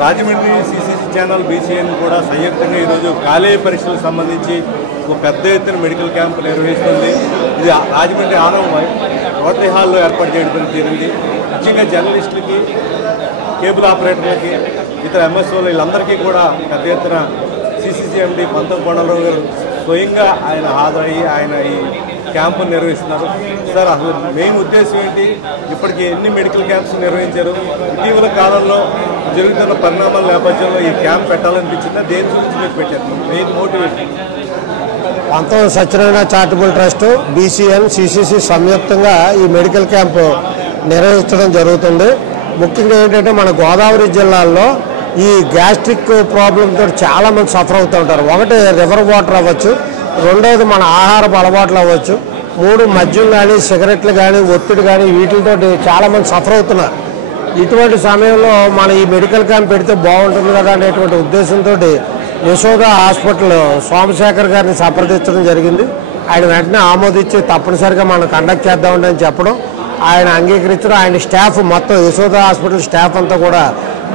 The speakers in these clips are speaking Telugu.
రాజమండ్రి సిసిసి ఛానల్ బీసీఎన్ కూడా సంయుక్తంగా ఈరోజు కాలేజీ పరీక్షలకు సంబంధించి ఒక పెద్ద ఎత్తున మెడికల్ క్యాంపు నిర్వహిస్తుంది. ఇది రాజమండ్రి ఆనవ రోటరీ హాల్లో ఏర్పాటు చేయడం జరిగింది. ముఖ్యంగా జర్నలిస్టులకి, కేబుల్ ఆపరేటర్లకి, ఇతర ఎంఎస్ఓలు వీళ్ళందరికీ కూడా పెద్ద ఎత్తున సిసిసి ఎండి పంతం కొండలరావు గారు స్వయంగా ఆయన హాజరయ్యి ఆయన ఈ క్యాంపును నిర్వహిస్తున్నారు. సార్, అసలు మెయిన్ ఉద్దేశం ఏంటి? ఇప్పటికీ ఎన్ని మెడికల్ క్యాంప్స్ నిర్వహించారు? ఇటీవల కాలంలో జరుగుతున్న పరిణామాల నేపథ్యంలో ఈ క్యాంప్ పెట్టాలనిపించిందా? దేని గురించి మీరు పెట్టారు? మెయిన్ మోటివేషన్ పంతం Satyanarayana charitable trust, BCN, CCC సంయుక్తంగా ఈ మెడికల్ క్యాంపు నిర్వహించడం జరుగుతుంది. ముఖ్యంగా ఏంటంటే మన గోదావరి జిల్లాల్లో ఈ గ్యాస్ట్రిక్ ప్రాబ్లంతో చాలామంది సఫర్ అవుతూ ఉంటారు. ఒకటి రివర్ వాటర్ అవ్వచ్చు, రెండవది మన ఆహారపు అలవాట్లు అవ్వచ్చు, మూడు మద్యం కానీ, సిగరెట్లు కానీ, ఒత్తిడి కానీ, వీటితో చాలామంది సఫర్ అవుతున్నారు. ఇటువంటి సమయంలో మన ఈ మెడికల్ క్యాంప్ పెడితే బాగుంటుంది కదా అనేటువంటి ఉద్దేశంతో యశోద హాస్పిటల్ సోమశేఖర్ గారిని సంప్రదించడం జరిగింది. ఆయన వెంటనే ఆమోదించి తప్పనిసరిగా మనం కండక్ట్ చేద్దామండి అని చెప్పడం, ఆయన అంగీకరించడం, ఆయన స్టాఫ్ మొత్తం యశోద హాస్పిటల్ స్టాఫ్ అంతా కూడా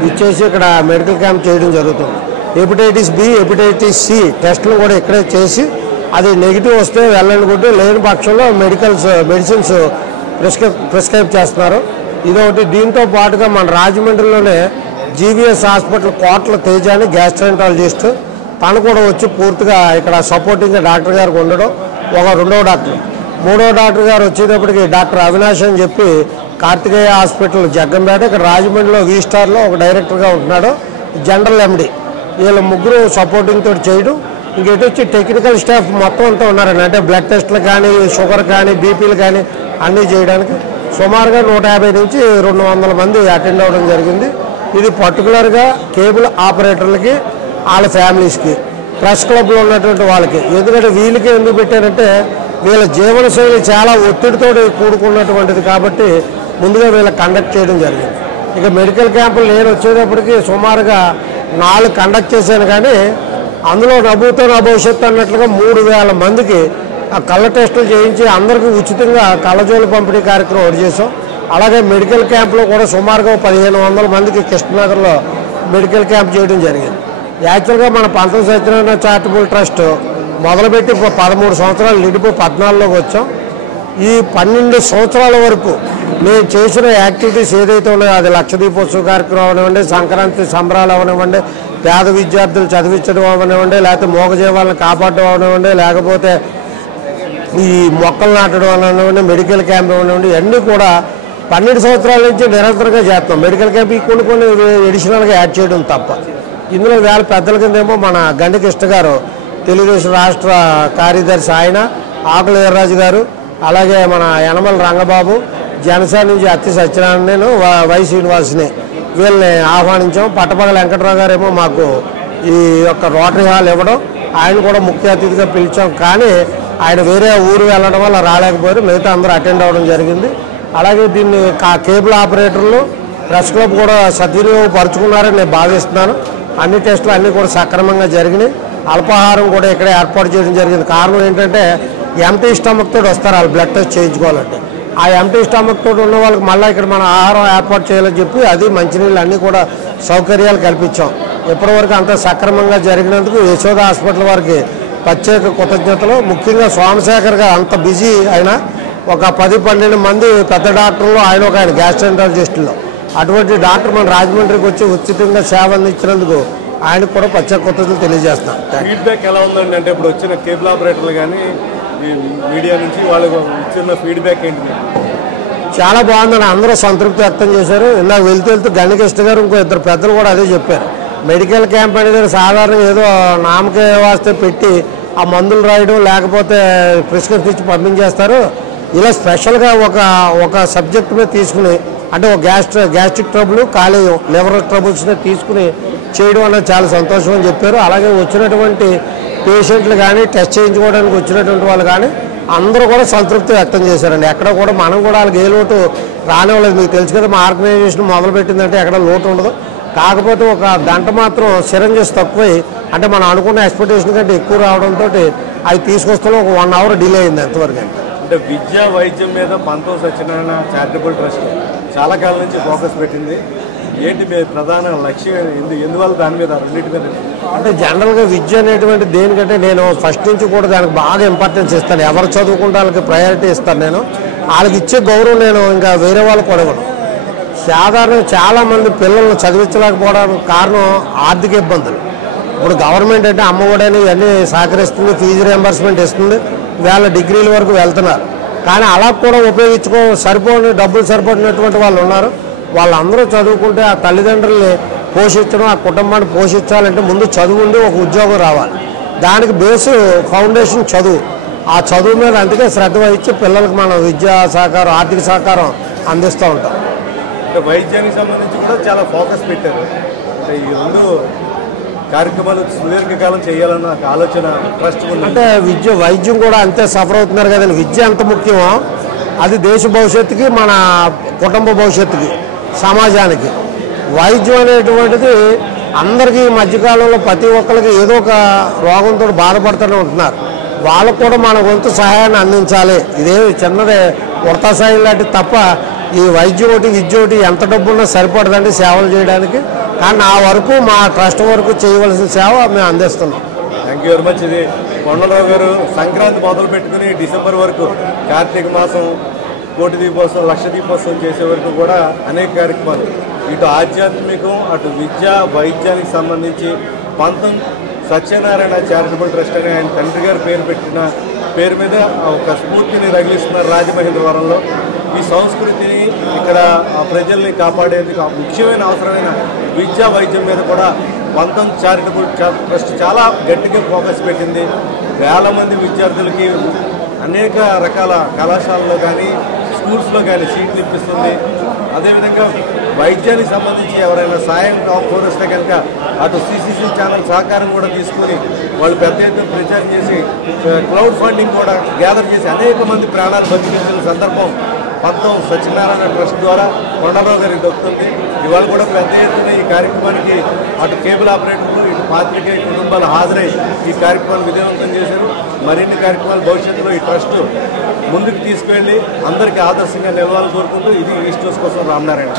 ఇచ్చేసి ఇక్కడ మెడికల్ క్యాంప్ చేయడం జరుగుతుంది. హెపటైటిస్ బి, హెపటైటిస్ సి టెస్టులు కూడా ఇక్కడే చేసి అది నెగిటివ్ వస్తే వెళ్ళండి కొట్టి, లేని పక్షంలో మెడిసిన్స్ ప్రిస్క్రైబ్ చేస్తున్నారు. ఇదొకటి. దీంతో పాటుగా మన రాజమండ్రిలోనే జీవీఎస్ హాస్పిటల్ కోట్ల తేజ అని గ్యాస్ట్రాంటాలజిస్ట్, తను కూడా వచ్చి పూర్తిగా ఇక్కడ సపోర్టింగ్గా డాక్టర్ గారికి ఉండడం. ఒక రెండవ డాక్టర్, మూడవ డాక్టర్ గారు వచ్చేటప్పటికి డాక్టర్ అవినాష్ అని చెప్పి కార్తికేయ హాస్పిటల్ జగ్గంపేట, ఇక్కడ రాజమండ్రిలో వి స్టార్లో ఒక డైరెక్టర్గా ఉంటున్నాడు, జనరల్ ఎండి. వీళ్ళ ముగ్గురు సపోర్టింగ్ తోటి చేయడం. ఇంకెటు వచ్చి టెక్నికల్ స్టాఫ్ మొత్తం అంతా ఉన్నారండి. అంటే బ్లడ్ టెస్టులు కానీ, షుగర్ కానీ, బీపీలు కానీ అన్నీ చేయడానికి సుమారుగా 150 నుంచి 200 మంది అటెండ్ అవ్వడం జరిగింది. ఇది పర్టికులర్గా కేబుల్ ఆపరేటర్లకి, వాళ్ళ ఫ్యామిలీస్కి, ప్రెస్ క్లబ్లో ఉన్నటువంటి వాళ్ళకి. ఎందుకంటే వీళ్ళకి ఎందుకు పెట్టారంటే వీళ్ళ జీవనశైలి చాలా ఒత్తిడితో కూడుకున్నటువంటిది కాబట్టి ముందుగా వీళ్ళకి కండక్ట్ చేయడం జరిగింది. ఇక మెడికల్ క్యాంపులు నేను వచ్చేటప్పటికి సుమారుగా 4 కండక్ట్ చేశాను, కానీ అందులో నవ్వుతో నా భవిష్యత్తు అన్నట్లుగా 3000 మందికి ఆ కళ్ళ టెస్టులు చేయించి అందరికీ ఉచితంగా కళ్ళజోలు పంపిణీ కార్యక్రమం ఒకటి చేసాం. అలాగే మెడికల్ క్యాంప్లో కూడా సుమారుగా 1500 మందికి కృష్ణనగర్లో మెడికల్ క్యాంప్ చేయడం జరిగింది. యాక్చువల్గా మన పంతం సత్యనారాయణ చారిటబుల్ ట్రస్ట్ మొదలుపెట్టి 13 సంవత్సరాలు నిడిపో 14లోకి వచ్చాం. ఈ 12 సంవత్సరాల వరకు మేము చేసిన యాక్టివిటీస్ ఏదైతే ఉన్నాయో, అది లక్షదీపోత్సవ కార్యక్రమం అవనివ్వండి, సంక్రాంతి సంబరాలు అవనివ్వండి, పేద విద్యార్థులు చదివించడం అవనివ్వండి, లేకపోతే మూగజీవాలను కాపాడడం అవనివ్వండి, లేకపోతే ఈ మొక్కలు నాటడం అవనివ్వండి, మెడికల్ క్యాంప్ అవనివ్వండి, అన్నీ కూడా 12 సంవత్సరాల నుంచి నిరంతరంగా చేస్తాం. మెడికల్ క్యాంప్ కొన్ని ఎడిషనల్గా యాడ్ చేయడం తప్ప. ఇందులో వేళ పెద్దల కిందేమో మన గండి కృష్ణ గారు, తెలుగుదేశం రాష్ట్ర కార్యదర్శి, ఆయన ఆకుల వీర్రాజు గారు, అలాగే మన యనమల రంగబాబు, జనసేన నుంచి అత్తి సత్యనారాయణ, నేను వై శ్రీనివాస్ని, వీళ్ళని ఆహ్వానించాం. పట్టపగల వెంకటరావు గారేమో మాకు ఈ యొక్క రోటరీ హాల్ ఇవ్వడం, ఆయన కూడా ముఖ్య అతిథిగా పిలిచాం. కానీ ఆయన వేరే ఊరు వెళ్ళడం వల్ల రాలేకపోయారు. మిగతా అందరూ అటెండ్ అవ్వడం జరిగింది. అలాగే దీన్ని కేబుల్ ఆపరేటర్లు, ప్రెస్ క్లబ్ కూడా సద్వినియోగపరుచుకున్నారని నేను భావిస్తున్నాను. అన్ని టెస్టులు అన్నీ కూడా సక్రమంగా జరిగినాయి. అల్పాహారం కూడా ఇక్కడ ఏర్పాటు చేయడం జరిగింది. కారణం ఏంటంటే ఎంటీ స్టమక్ తోటి వస్తారు వాళ్ళు బ్లడ్ టెస్ట్ చేయించుకోవాలంటే. ఆ ఎంటీ స్టమక్ తోటి ఉన్న వాళ్ళకి మళ్ళీ ఇక్కడ మన ఆహారం ఏర్పాటు చేయాలని చెప్పి అది మంచినీళ్ళు అన్నీ కూడా సౌకర్యాలు కల్పించాం. ఇప్పటివరకు అంతా సక్రమంగా జరిగినందుకు యశోద హాస్పిటల్ వారికి ప్రత్యేక కృతజ్ఞతలు. ముఖ్యంగా సోమశేఖర్ గారు అంత బిజీ అయినా ఒక 10-12 మంది పెద్ద డాక్టర్లు, ఆయన ఒక ఆయన గ్యాస్ట్రాంటాలజిస్టులు, అటువంటి డాక్టర్ మన రాజమండ్రికి వచ్చి ఉచితంగా సేవ అందించినందుకు ఆయనకు కూడా ప్రత్యేక కృతజ్ఞతలు తెలియజేస్తాం. ఫీడ్బ్యాక్ ఎలా ఉందండి? అంటే ఇప్పుడు వచ్చిన కేబుల్ ఆపరేటర్లు కానీ మీడియా నుంచి వాళ్ళకు ఇచ్చిన ఫీడ్బ్యాక్ ఏంటి? చాలా బాగుందని అందరూ సంతృప్తి వ్యక్తం చేశారు. ఇందాక వెళ్తూ గణకృష్ణ గారు ఇంకో 2 పెద్దలు కూడా అదే చెప్పారు. మెడికల్ క్యాంప్ అనేది సాధారణంగా ఏదో నామకే వాస్తే పెట్టి ఆ మందులు రాయడం, లేకపోతే ప్రిస్క్రిప్షన్ ఇచ్చి పంపించేస్తారు. ఇలా స్పెషల్గా ఒక సబ్జెక్ట్ మీద తీసుకుని, అంటే ఒక గ్యాస్ట్రిక్ ట్రబుల్, కాలేయం, లివర్ ట్రబుల్స్ని తీసుకుని చేయడం అనేది చాలా సంతోషం అని చెప్పారు. అలాగే వచ్చినటువంటి పేషెంట్లు కానీ, టెస్ట్ చేయించుకోవడానికి వచ్చినటువంటి వాళ్ళు కానీ అందరూ కూడా సంతృప్తి వ్యక్తం చేశారండి. ఎక్కడ కూడా మనం కూడా వాళ్ళకి ఏ లోటు రానివ్వలేదు. మీకు తెలుసు కదా, మా ఆర్గనైజేషన్ మొదలుపెట్టిందంటే ఎక్కడ లోటు ఉండదు. కాకపోతే ఒక గంట మాత్రం సిరంజెస్ తక్కువై, అంటే మనం అనుకున్న ఎక్స్పెక్టేషన్ కంటే ఎక్కువ రావడంతో అవి తీసుకొస్తాం. ఒక 1 అవర్ డిలే అయింది ఎంతవరకు. అంటే విద్యా వైద్యం మీద పంతం సత్యనారాయణ చారిటబుల్ ట్రస్ట్ చాలా కాలం నుంచి ఫోకస్ పెట్టింది. ఏంటి మీ ప్రధాన లక్ష్యం? ఎందువల్ల దాని మీద రెండింటి మీద? అంటే జనరల్గా విద్య అనేటువంటి దేనికంటే నేను ఫస్ట్ నుంచి కూడా దానికి బాగా ఇంపార్టెన్స్ ఇస్తాను. ఎవరు చదువుకుంటే వాళ్ళకి ప్రయారిటీ ఇస్తాను. నేను వాళ్ళకి ఇచ్చే గౌరవం నేను ఇంకా వేరే వాళ్ళకి కూడా ఇవ్వను. సాధారణంగా చాలామంది పిల్లల్ని చదివించలేకపోవడానికి కారణం ఆర్థిక ఇబ్బందులు. ఇప్పుడు గవర్నమెంట్ అంటే అమ్మఒడని ఇవన్నీ సహకరిస్తుంది, ఫీజు రియంబర్స్మెంట్ ఇస్తుంది, వేళ డిగ్రీల వరకు వెళ్తున్నారు. కానీ అలా కూడా డబ్బులు సరిపడినటువంటి వాళ్ళు ఉన్నారు. వాళ్ళందరూ చదువుకుంటే ఆ తల్లిదండ్రుల్ని పోషించడం, ఆ కుటుంబాన్ని పోషించాలంటే ముందు చదువు ఉండి ఒక ఉద్యోగం రావాలి. దానికి బేసు ఫౌండేషన్ చదువు. ఆ చదువు మీద అందుకే శ్రద్ధ వహించి పిల్లలకు మనం విద్యా సహకారం, ఆర్థిక సహకారం అందిస్తూ ఉంటాం. వైద్యానికి సంబంధించి కూడా చాలా ఫోకస్ పెట్టారు. అంటే ఈ రెండు కార్యక్రమాలు సుదీర్ఘకాలం చేయాలన్న ఆలోచన ట్రస్ట్ ఉంది. అంటే వైద్యం కూడా అంతే సఫర్ అవుతున్నారు కదండి. విద్య ఎంత ముఖ్యమో అది దేశ భవిష్యత్తుకి, మన కుటుంబ భవిష్యత్తుకి, సమాజానికి. వైద్యం అనేటువంటిది అందరికీ మధ్యకాలంలో ప్రతి ఒక్కరికి ఏదో ఒక రోగంతో బాధపడుతూనే ఉంటున్నారు. వాళ్ళకు కూడా మన వంతు సహాయాన్ని అందించాలి. ఇదేమి చిన్నదే ఉడతా సాయం లాంటిది తప్ప ఈ వైద్యం ఒకటి విద్య ఒకటి ఎంత డబ్బున్నా సరిపడదండి సేవలు చేయడానికి. కానీ నా వరకు మా ట్రస్ట్ వరకు చేయవలసిన సేవ మేము అందిస్తున్నాం. Thank you very much. ఇది కొండలరావు గారు సంక్రాంతి మొదలు పెట్టుకుని డిసెంబర్ వరకు, కార్తీక మాసం కోటి దీపోత్సవం, లక్ష దీపోత్సవం చేసే వరకు కూడా అనేక కార్యక్రమాలు, ఇటు ఆధ్యాత్మికం అటు విద్య వైద్యానికి సంబంధించి పంతం సత్యనారాయణ చారిటబుల్ ట్రస్ట్ అని ఆయన తండ్రి గారు పేరు మీద ఒక స్ఫూర్తిని రగిలిస్తున్నారు రాజమహేంద్రవరంలో. ఈ సంస్కృతిని ఇక్కడ ప్రజల్ని కాపాడేందుకు ముఖ్యమైన అవసరమైన విద్యా వైద్యం మీద కూడా పంతం చారిటబుల్ ట్రస్ట్ చాలా గట్టిగా ఫోకస్ పెట్టింది. వేల మంది విద్యార్థులకి అనేక రకాల కళాశాలలో కానీ స్కూల్స్లో కానీ సీట్లు ఇప్పిస్తుంది. అదేవిధంగా వైద్యానికి సంబంధించి ఎవరైనా సాయం కోరిస్తే కనుక అటు సిసిసి ఛానల్ సహకారం కూడా తీసుకుని వాళ్ళు పెద్ద ఎత్తున ప్రచారం చేసి క్రౌడ్ ఫండింగ్ కూడా గ్యాదర్ చేసి అనేక మంది ప్రాణాలు బతికించిన సందర్భం పంతం సత్యనారాయణ ట్రస్ట్ ద్వారా కొండలరావు గారికి దొరుకుతుంది. ఇవాళ కూడా పెద్ద ఎత్తున ఈ కార్యక్రమానికి అటు కేబుల్ ఆపరేటర్లు, ఇటు పాత్రికేయ కుటుంబాలు హాజరై ఈ కార్యక్రమాన్ని విజయవంతం చేశారు. మరిన్ని కార్యక్రమాలు భవిష్యత్తులో ఈ ట్రస్ట్ ముందుకు తీసుకువెళ్ళి అందరికీ ఆదర్శంగా నిలవాలని కోరుకుంటూ ఇది ఈస్ట్ కోస్ట్ కోసం రామనారాయణ.